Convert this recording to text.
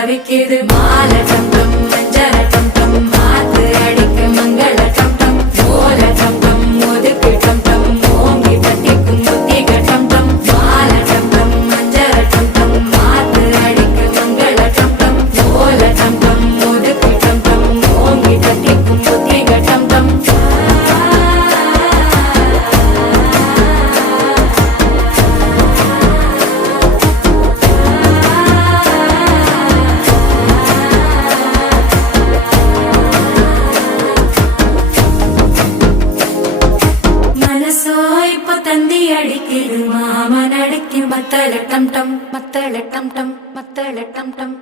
தவிக்குது மால டம் டம் மஞ்சள டம் டம் மாத்து அடிக்க மங்கள டம் டம் ஓல டம் டம் ஒதுக்கு டம் டம் ஓங்கி தட்டிக்கும் புத்திக டம் டம் மால டம் டம் மஞ்சள டம் டம் மாத்து அடிக்க மங்கள டம் டம் ஓல டம் டம் ஒதுக்கு டம் டம் ஓங்கி தட்டிக்கும் புத்திக டம் டம் தந்தி அடிக்குது மாமன் அடிக்கும் மத்தள டம் டம் மத்தள டம் டம் மத்தள டம் டம்